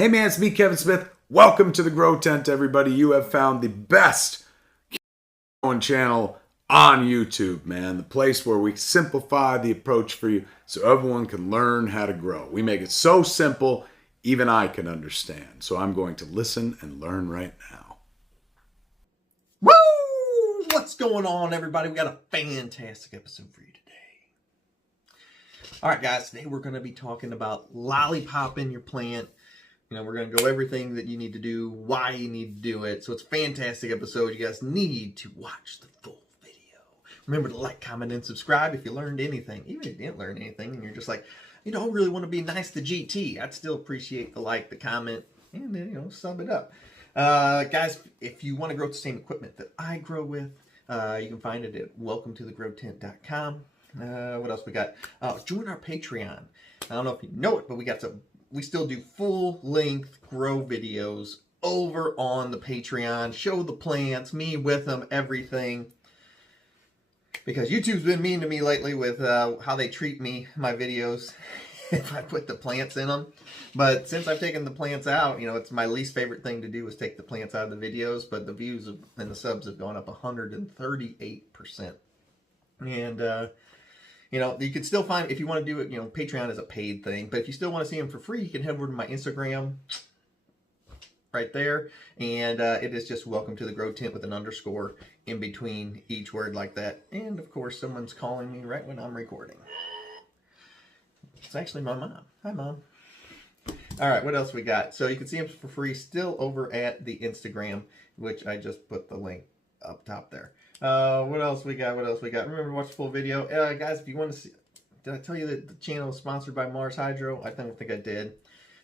Hey man, it's me, Kevin Smith. Welcome to the Grow Tent, everybody. You have found the best growing channel on YouTube, man. The place where we simplify the approach for you so everyone can learn how to grow. We make it so simple, even I can understand. So I'm going to listen and learn right now. Woo! What's going on, everybody? We got a fantastic episode for you today. All right, guys, today we're going to be talking about lollipopping your plant. You know, we're going to go everything that you need to do, why you need to do it. So it's a fantastic episode. You guys need to watch the full video. Remember to like, comment, and subscribe if you learned anything. Even if you didn't learn anything and you're just like, you don't really want to be nice to GT, I'd still appreciate the like, the comment, and then, you know, sum it up. Guys, if you want to grow with the same equipment that I grow with, you can find it at welcometothegrowtent.com. What else we got? Join our Patreon. I don't know if you know it, but we still do full-length grow videos over on the Patreon. Show the plants, me with them, everything. Because YouTube's been mean to me lately with how they treat me, my videos, if I put the plants in them. But since I've taken the plants out, you know, it's my least favorite thing to do is take the plants out of the videos. But the views and the subs have gone up 138%. And, you know, you can still find, if you want to do it, you know, Patreon is a paid thing. But if you still want to see them for free, you can head over to my Instagram right there. And it is just welcome to the grow tent with an underscore in between each word like that. And, of course, someone's calling me right when I'm recording. It's actually my mom. Hi, Mom. All right, what else we got? So you can see them for free still over at the Instagram, which I just put the link up top there. What else we got? Remember to watch the full video. Guys, if you want to see, did I tell you that the channel is sponsored by Mars Hydro? I don't think I did.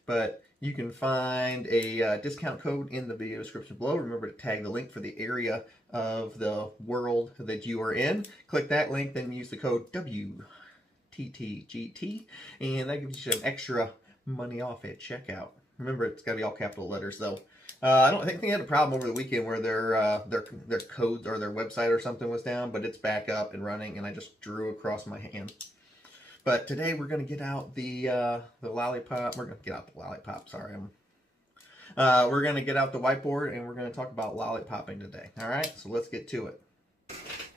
But you can find a discount code in the video description below. Remember to tag the link for the area of the world that you are in. Click that link, then use the code WTTGT, and that gives you some extra money off at checkout. Remember, it's got to be all capital letters, though. I don't think they had a problem over the weekend where their code or their website or something was down, but it's back up and running, and I just drew across my hand. But today we're going to get out the lollipop. We're going to get out the lollipop. Sorry, we're going to get out the whiteboard, and we're going to talk about lollipopping today. All right, so let's get to it.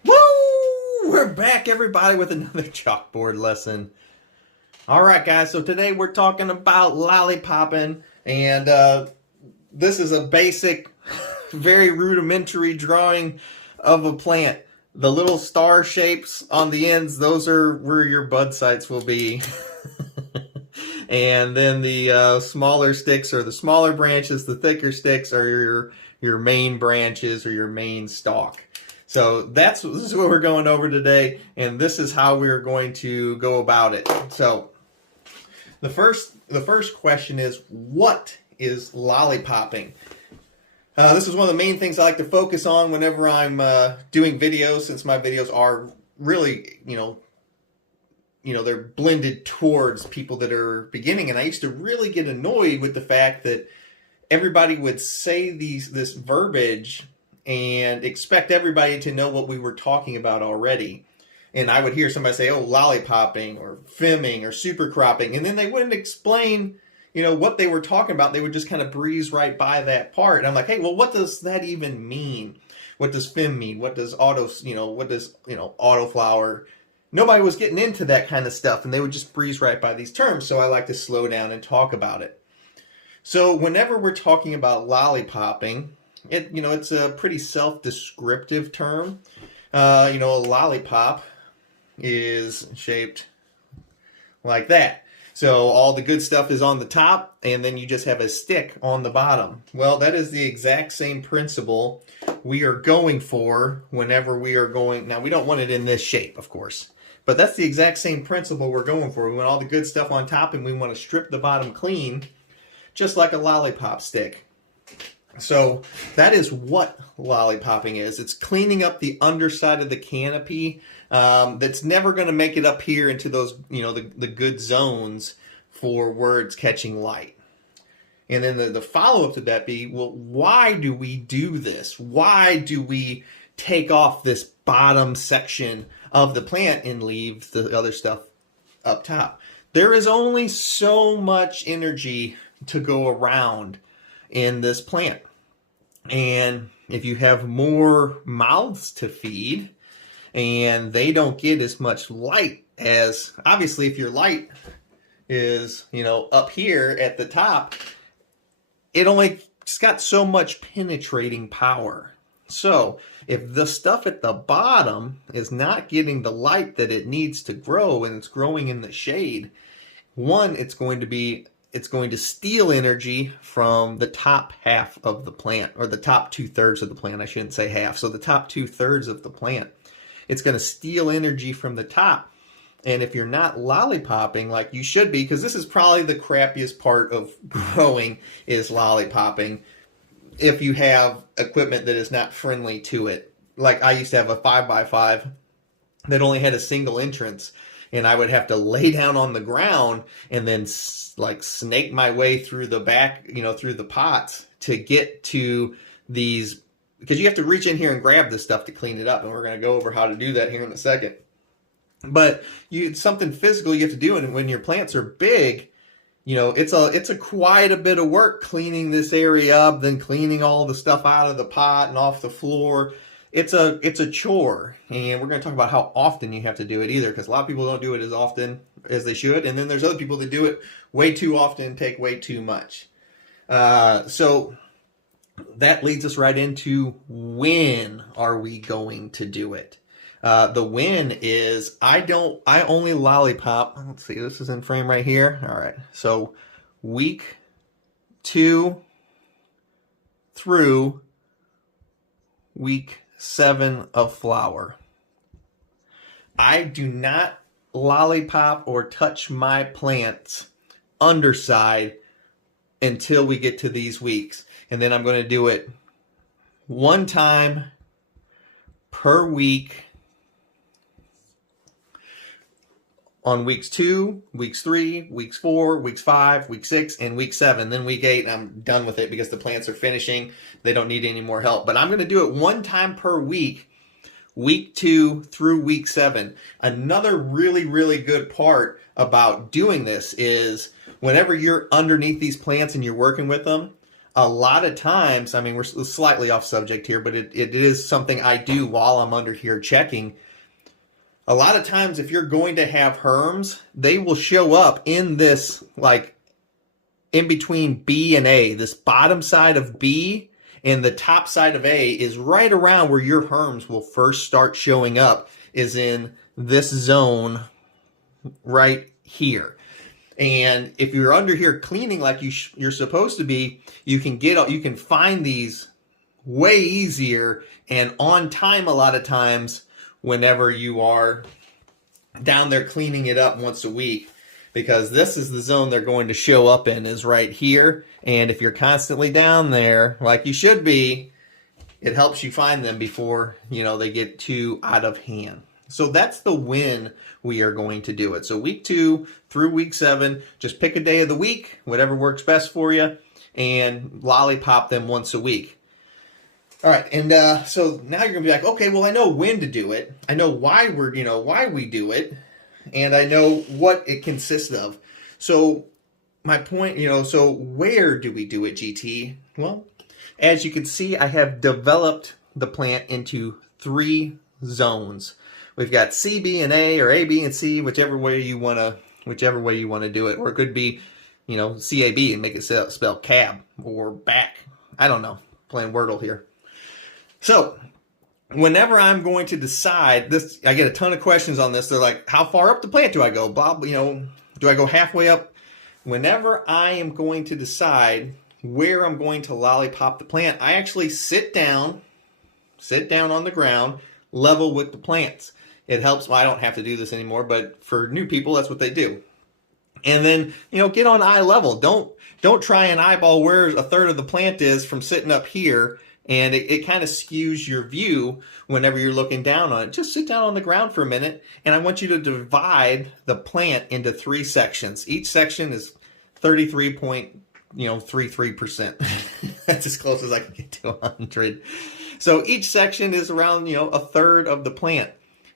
Woo! We're back, everybody, with another chalkboard lesson. All right, guys. So today we're talking about lollipopping, and this is a basic, very rudimentary drawing of a plant. The little star shapes on the ends, those are where your bud sites will be. And then the smaller sticks are the smaller branches. The thicker sticks are your main branches or your main stalk. So this is what we're going over today, and this is how we're going to go about it. So the first question is, what is lollipopping? This is one of the main things I like to focus on whenever I'm doing videos, since my videos are really, you know, they're blended towards people that are beginning. And I used to really get annoyed with the fact that everybody would say this verbiage and expect everybody to know what we were talking about already. And I would hear somebody say, oh, lollipopping or fimming or super cropping, and then they wouldn't explain, you know, what they were talking about. They would just kind of breeze right by that part. And I'm like, hey, well, what does that even mean? What does fim mean? What does autoflower? Nobody was getting into that kind of stuff, and they would just breeze right by these terms. So I like to slow down and talk about it. So whenever we're talking about lollipopping, it's a pretty self-descriptive term. A lollipop is shaped like that. So all the good stuff is on the top, and then you just have a stick on the bottom. Well, that is the exact same principle we are going for whenever we are going. Now, we don't want it in this shape, of course, but that's the exact same principle we're going for. We want all the good stuff on top, and we want to strip the bottom clean, just like a lollipop stick. So that is what lollipopping is. It's cleaning up the underside of the canopy that's never going to make it up here into those, the good zones for where it's catching light. And then the follow-up to that be, well, why do we do this? Why do we take off this bottom section of the plant and leave the other stuff up top? There is only so much energy to go around in this plant. And if you have more mouths to feed and they don't get as much light as, obviously if your light is, up here at the top, it's got so much penetrating power. So if the stuff at the bottom is not getting the light that it needs to grow and it's growing in the shade, one, it's going to steal energy from the top half of the plant, or the top 2/3 of the plant. I shouldn't say half. So the top 2/3 of the plant, it's going to steal energy from the top. And if you're not lollipopping like you should be, because this is probably the crappiest part of growing, is lollipopping, if you have equipment that is not friendly to it. Like I used to have a 5x5 that only had a single entrance, and I would have to lay down on the ground and then like snake my way through the back, through the pots to get to these, because you have to reach in here and grab this stuff to clean it up. And we're going to go over how to do that here in a second. But it's something physical you have to do. And when your plants are big, it's quite a bit of work cleaning this area up, then cleaning all the stuff out of the pot and off the floor. It's a chore, and we're going to talk about how often you have to do it either, because a lot of people don't do it as often as they should, and then there's other people that do it way too often and take way too much. So that leads us right into, when are we going to do it? The when is, I only lollipop. Let's see, this is in frame right here. All right. So week 2 through week 7 of flower. I do not lollipop or touch my plants underside until we get to these weeks. And then I'm going to do it one time per week on weeks 2, weeks 3, weeks 4, weeks 5, week 6, and week 7. Then week 8, I'm done with it because the plants are finishing. They don't need any more help. But I'm going to do it one time per week, week 2 through week 7. Another really, really good part about doing this is whenever you're underneath these plants and you're working with them, a lot of times, I mean, we're slightly off subject here, but it is something I do while I'm under here checking. A lot of times, if you're going to have herms, they will show up in this, like, in between B and A. This bottom side of B and the top side of A is right around where your herms will first start showing up, is in this zone right here. And if you're under here cleaning like you're supposed to be, you can find these way easier and on time a lot of times whenever you are down there cleaning it up once a week, because this is the zone they're going to show up in, is right here. And if you're constantly down there like you should be, it helps you find them before, they get too out of hand. So that's the when we are going to do it. So week 2 through week 7, just pick a day of the week, whatever works best for you, and lollipop them once a week. All right, and so now you're gonna be like, okay, well, I know when to do it. I know why we do it, and I know what it consists of. So my point, so where do we do it, GT? Well, as you can see, I have developed the plant into 3 zones. We've got C, B, and A, or A, B, and C, whichever way you want to do it. Or it could be, CAB and make it spell cab or back. I don't know. Playing Wordle here. So whenever I'm going to decide this, I get a ton of questions on this. They're like, how far up the plant do I go? Bob, do I go halfway up? Whenever I am going to decide where I'm going to lollipop the plant, I actually sit down on the ground, level with the plants. It helps. Well, I don't have to do this anymore, but for new people, that's what they do. And then, get on eye level. Don't try and eyeball where a third of the plant is from sitting up here, and it kind of skews your view whenever you're looking down on it. Just sit down on the ground for a minute, and I want you to divide the plant into 3 sections. Each section is 33.33%. That's as close as I can get to 100. So each section is around, a third of the plant.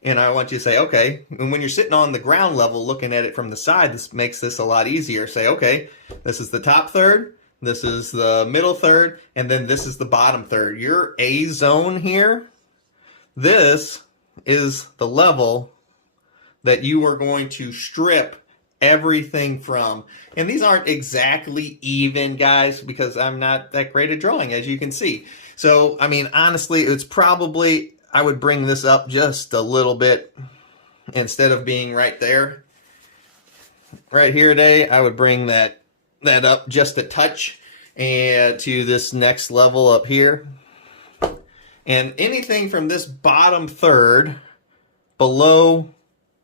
And I want you to say, okay, and when you're sitting on the ground level looking at it from the side, this makes this a lot easier. Say, okay, this is the top third, this is the middle third, and then this is the bottom third. Your A zone here, this is the level that you are going to strip everything from. And these aren't exactly even, guys, because I'm not that great at drawing, as you can see. So, I mean, honestly, it's probably, I would bring this up just a little bit instead of being right there. Right here today, I would bring that up just a touch and to this next level up here. And anything from this bottom third below,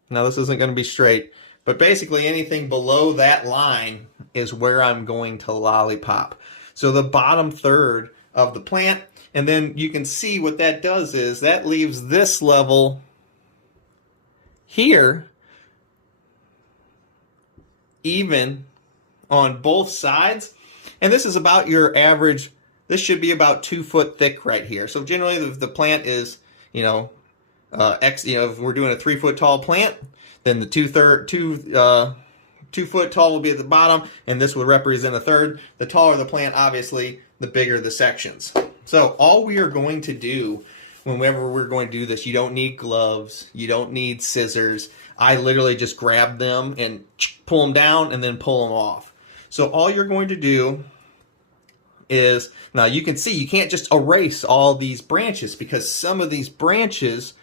now this isn't going to be straight, but basically anything below that line is where I'm going to lollipop. So the bottom third of the plant, and then you can see what that does is that leaves this level here even on both sides. And this is about your average, this should be about 2 foot thick right here. So generally the plant is, if we're doing a 3 foot tall plant, then the 2 foot tall will be at the bottom, and this would represent a third. The taller the plant, obviously, the bigger the sections. So all we are going to do whenever we're going to do this, you don't need gloves, you don't need scissors. I literally just grab them and pull them down and then pull them off. So all you're going to do is, now you can see you can't just erase all these branches because some of these branches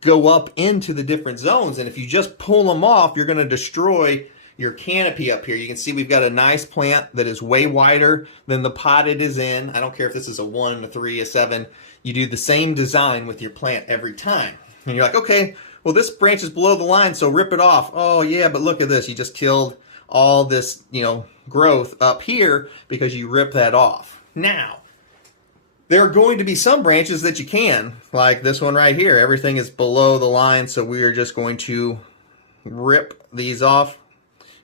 go up into the different zones, and if you just pull them off, you're going to destroy your canopy up here. You can see we've got a nice plant that is way wider than the pot it is in. I don't care if this is a 1, a 3, a 7. You do the same design with your plant every time. And you're like, okay, well, this branch is below the line, so rip it off. Oh, yeah, but look at this. You just killed all this, growth up here because you ripped that off. Now, there are going to be some branches that you can, like this one right here. Everything is below the line, so we are just going to rip these off,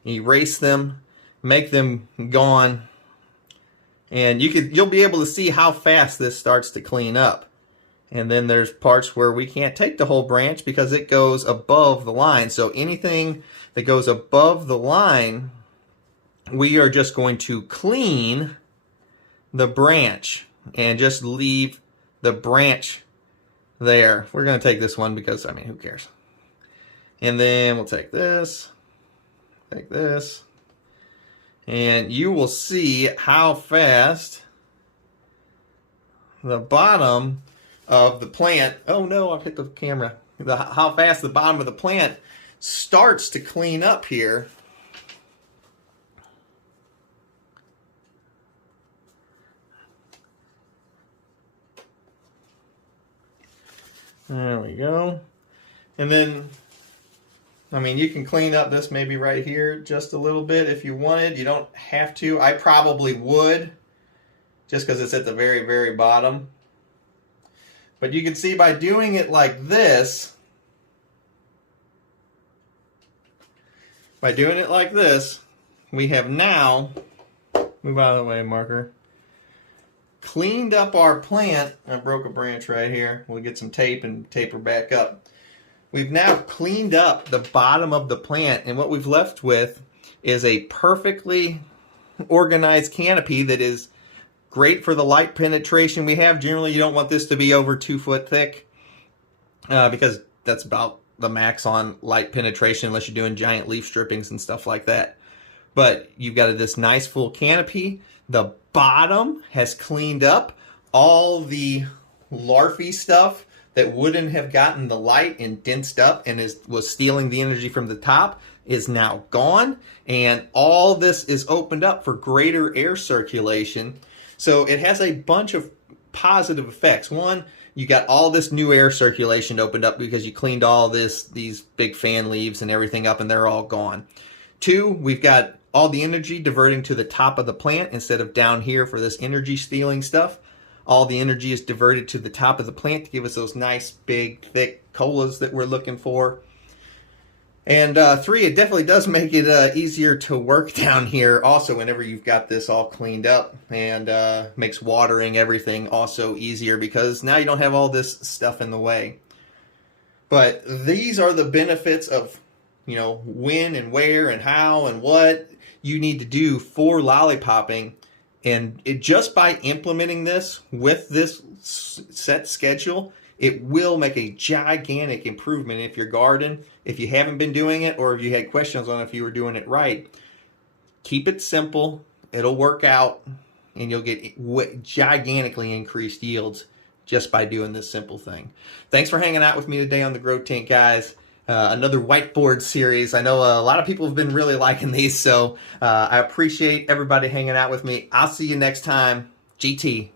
erase them, make them gone, and you'll be able to see how fast this starts to clean up. And then there's parts where we can't take the whole branch because it goes above the line. So anything that goes above the line, we are just going to clean the branch and just leave the branch there. We're going to take this one because, who cares? And then we'll take this, and you will see how fast the bottom of the plant, oh no, I picked the camera, how fast the bottom of the plant starts to clean up here. There we go. And then, you can clean up this maybe right here just a little bit if you wanted. You don't have to. I probably would, just because it's at the very, very bottom. But you can see by doing it like this, we have now, move out of the way, marker, cleaned up our plant. I broke a branch right here. We'll get some tape and tape her back up. We've now cleaned up the bottom of the plant, and what we've left with is a perfectly organized canopy that is great for the light penetration we have. Generally, you don't want this to be over 2 foot thick because that's about the max on light penetration unless you're doing giant leaf strippings and stuff like that. But you've got this nice full canopy. The bottom has cleaned up. All the larvae stuff that wouldn't have gotten the light and densed up and was stealing the energy from the top is now gone. And all this is opened up for greater air circulation. So it has a bunch of positive effects. One, you got all this new air circulation opened up because you cleaned all these big fan leaves and everything up, and they're all gone. Two, we've got all the energy diverting to the top of the plant instead of down here for this energy stealing stuff. All the energy is diverted to the top of the plant to give us those nice, big, thick colas that we're looking for. And three, it definitely does make it easier to work down here also whenever you've got this all cleaned up, and makes watering everything also easier because now you don't have all this stuff in the way. But these are the benefits of, when and where and how and what you need to do for lollipopping. And just by implementing this with this set schedule, it will make a gigantic improvement if your garden, if you haven't been doing it, or if you had questions on if you were doing it right. Keep it simple. It'll work out, and you'll get gigantically increased yields just by doing this simple thing. Thanks for hanging out with me today on the Grow Tent, guys. Another whiteboard series. I know a lot of people have been really liking these, so I appreciate everybody hanging out with me. I'll see you next time. GT.